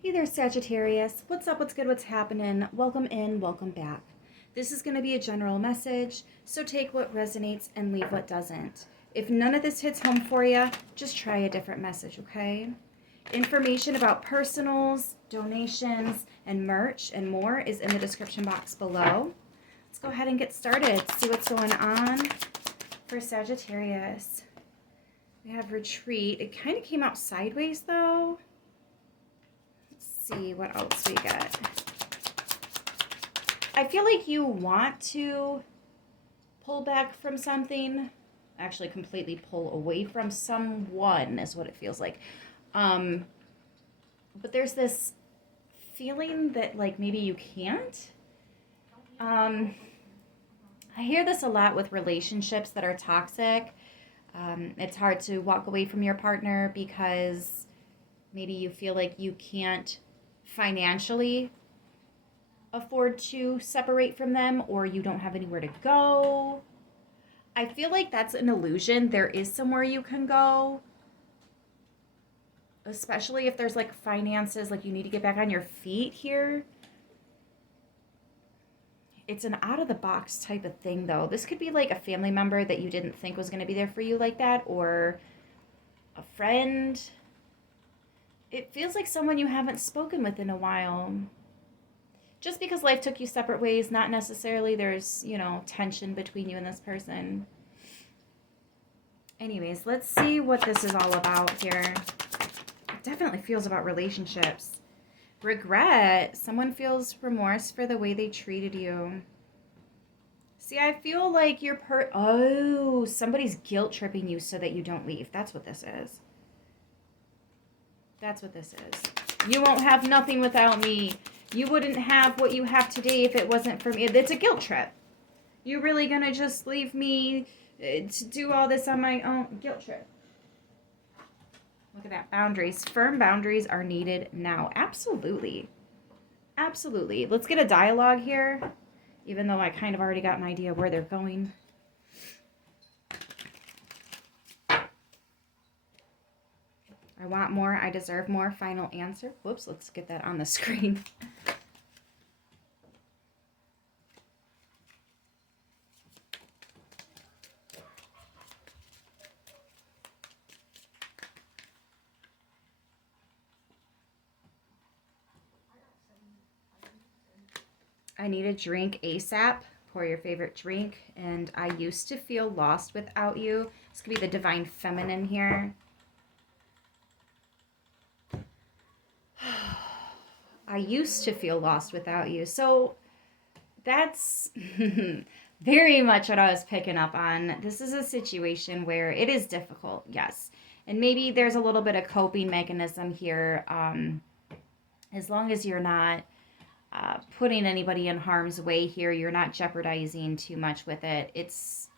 Hey there, Sagittarius. What's up? What's good? What's happening? Welcome in, welcome back. This is going to be a general message, so take what resonates and leave what doesn't. If none of this hits home for you, just try a different message, okay? Information about personals, donations, and merch and more is in the description box below. Let's go ahead and get started. See what's going on for Sagittarius. We have retreat. It kind of came out sideways though. See what else we got. I feel like you want to pull back from something, actually completely pull away from someone is what it feels like. But there's this feeling that like maybe you can't. I hear this a lot with relationships that are toxic. It's hard to walk away from your partner because maybe you feel like you can't financially afford to separate from them, or you don't have anywhere to go. I feel like that's an illusion. There is somewhere you can go, especially if there's like finances, like you need to get back on your feet here. It's an out of the box type of thing though. This could be like a family member that you didn't think was going to be there for you like that, or a friend. It feels like someone you haven't spoken with in a while. Just because life took you separate ways, not necessarily there's, tension between you and this person. Anyways, let's see what this is all about here. It definitely feels about relationships. Regret. Someone feels remorse for the way they treated you. See, I feel like somebody's guilt tripping you so that you don't leave. That's what this is. That's what this is. You won't have nothing without me. You wouldn't have what you have today if it wasn't for me. It's a guilt trip. You really gonna just leave me to do all this on my own? Guilt trip. Look at that. Boundaries. Firm boundaries are needed now. Absolutely. Absolutely. Let's get a dialogue here, even though I kind of already got an idea where they're going. I want more. I deserve more. Final answer. Whoops, let's get that on the screen. I need a drink ASAP. Pour your favorite drink. And I used to feel lost without you. This could be the divine feminine here. I used to feel lost without you. So that's very much what I was picking up on. This is a situation where it is difficult, yes. And maybe there's a little bit of coping mechanism here. As long as you're not putting anybody in harm's way here, you're not jeopardizing too much with it. It's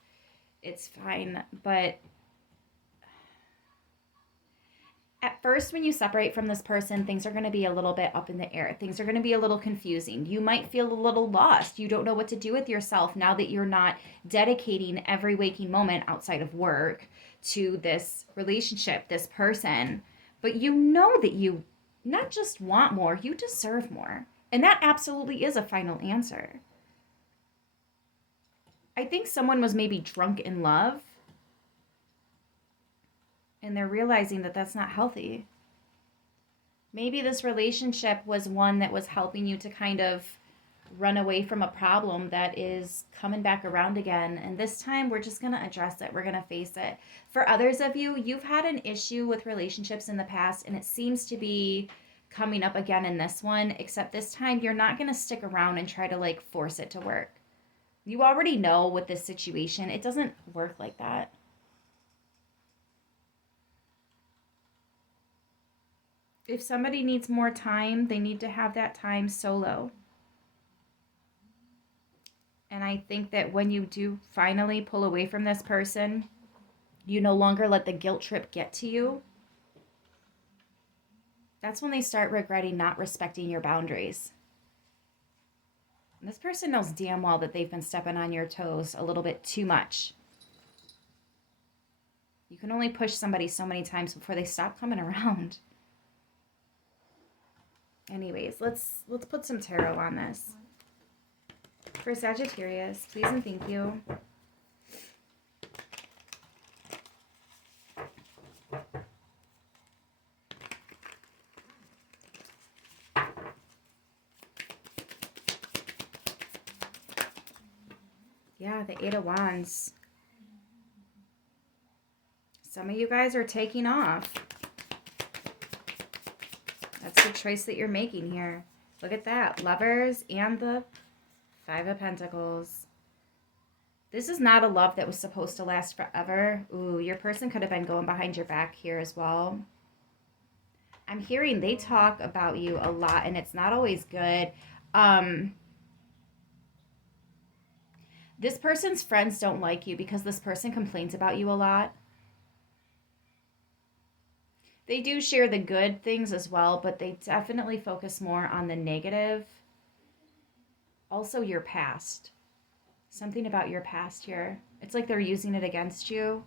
fine. But at first, when you separate from this person, things are going to be a little bit up in the air. Things are going to be a little confusing. You might feel a little lost. You don't know what to do with yourself now that you're not dedicating every waking moment outside of work to this relationship, this person. But you know that you not just want more, you deserve more. And that absolutely is a final answer. I think someone was maybe drunk in love, and they're realizing that that's not healthy. Maybe this relationship was one that was helping you to kind of run away from a problem that is coming back around again. And this time we're just going to address it. We're going to face it. For others of you, you've had an issue with relationships in the past, and it seems to be coming up again in this one, except this time you're not going to stick around and try to like force it to work. You already know with this situation, it doesn't work like that. If somebody needs more time, they need to have that time solo. And I think that when you do finally pull away from this person, you no longer let the guilt trip get to you. That's when they start regretting not respecting your boundaries. And this person knows damn well that they've been stepping on your toes a little bit too much. You can only push somebody so many times before they stop coming around. Anyways, let's put some tarot on this. For Sagittarius, please and thank you. Yeah, the Eight of Wands. Some of you guys are taking off. That's the choice that you're making here. Look at that. Lovers and the Five of Pentacles. This is not a love that was supposed to last forever. Ooh, your person could have been going behind your back here as well. I'm hearing they talk about you a lot, and it's not always good. This person's friends don't like you because this person complains about you a lot. They do share the good things as well, but they definitely focus more on the negative. Also, your past. Something about your past here. It's like they're using it against you.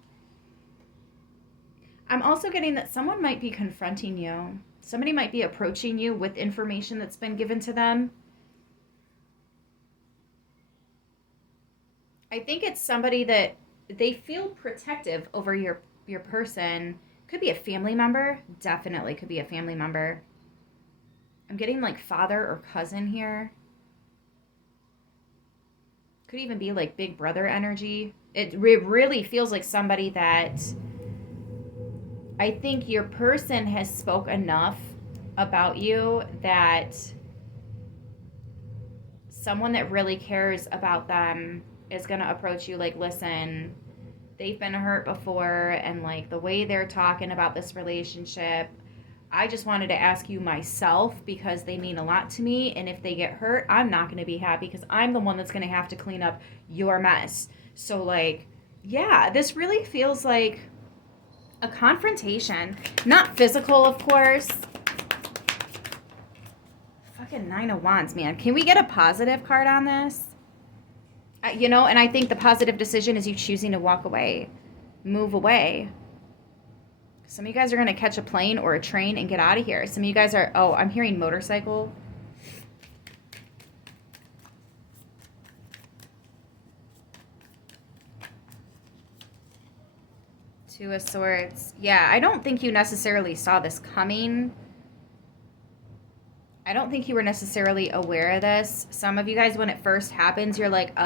I'm also getting that someone might be confronting you. Somebody might be approaching you with information that's been given to them. I think it's somebody that they feel protective over your person. Could be a family member. Definitely could be a family member. I'm getting like father or cousin here. Could even be like big brother energy. It really feels like somebody that I think your person has spoke enough about you that someone that really cares about them is going to approach you like, listen, they've been hurt before, and like the way they're talking about this relationship, I just wanted to ask you myself because they mean a lot to me, and if they get hurt, I'm not going to be happy because I'm the one that's going to have to clean up your mess. So like, yeah, this really feels like a confrontation. Not physical, of course. Fucking Nine of Wands, man. Can we get a positive card on this? You know, and I think the positive decision is you choosing to walk away, move away. Some of you guys are going to catch a plane or a train and get out of here. Some of you guys are, oh, I'm hearing motorcycle. Two of Swords. Yeah, I don't think you necessarily saw this coming. I don't think you were necessarily aware of this. Some of you guys, when it first happens, you're like,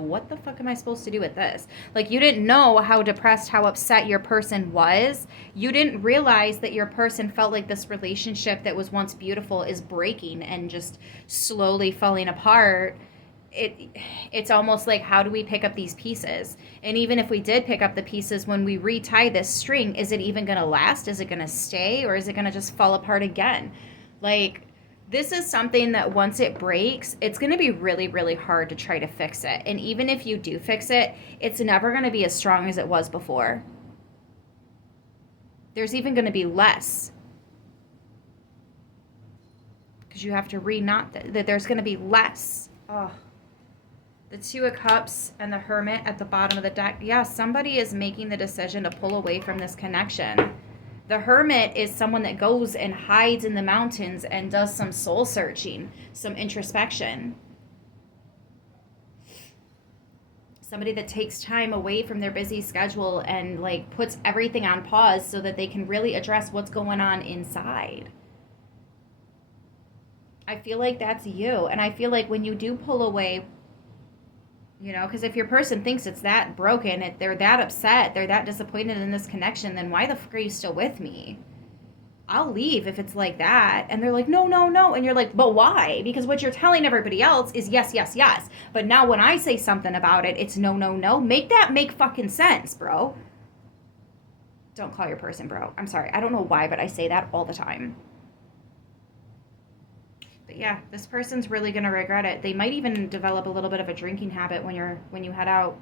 what the fuck am I supposed to do with this? Like, you didn't know how depressed, how upset your person was. You didn't realize that your person felt like this relationship that was once beautiful is breaking and just slowly falling apart. It's almost like, how do we pick up these pieces? And even if we did pick up the pieces, when we retie this string, is it even going to last? Is it going to stay? Or is it going to just fall apart again? Like, this is something that once it breaks, it's going to be really, really hard to try to fix it. And even if you do fix it, it's never going to be as strong as it was before. There's even going to be less. Because you have to re-knot that there's going to be less. Oh. The Two of Cups and the Hermit at the bottom of the deck. Yeah, somebody is making the decision to pull away from this connection. The Hermit is someone that goes and hides in the mountains and does some soul searching, some introspection. Somebody that takes time away from their busy schedule and like puts everything on pause so that they can really address what's going on inside. I feel like that's you. And I feel like when you do pull away, you know, because if your person thinks it's that broken, they're that upset, they're that disappointed in this connection, then why the fuck are you still with me? I'll leave if it's like that. And they're like, no, no, no. And you're like, but why? Because what you're telling everybody else is yes, yes, yes. But now when I say something about it, it's no, no, no. Make that make fucking sense, bro. Don't call your person bro. I'm sorry. I don't know why, but I say that all the time. But yeah, this person's really going to regret it. They might even develop a little bit of a drinking habit when you head out.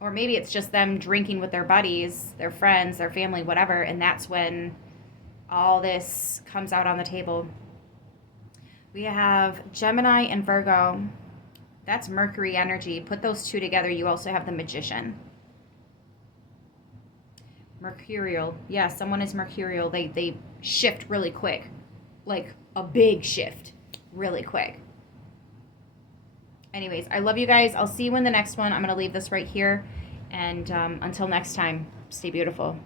Or maybe it's just them drinking with their buddies, their friends, their family, whatever, and that's when all this comes out on the table. We have Gemini and Virgo. That's Mercury energy. Put those two together. You also have the Magician. Mercurial. Yeah, someone is mercurial. They shift really quick. like a big shift really quick. Anyways, I love you guys. I'll see you in the next one. I'm going to leave this right here. And until next time, stay beautiful.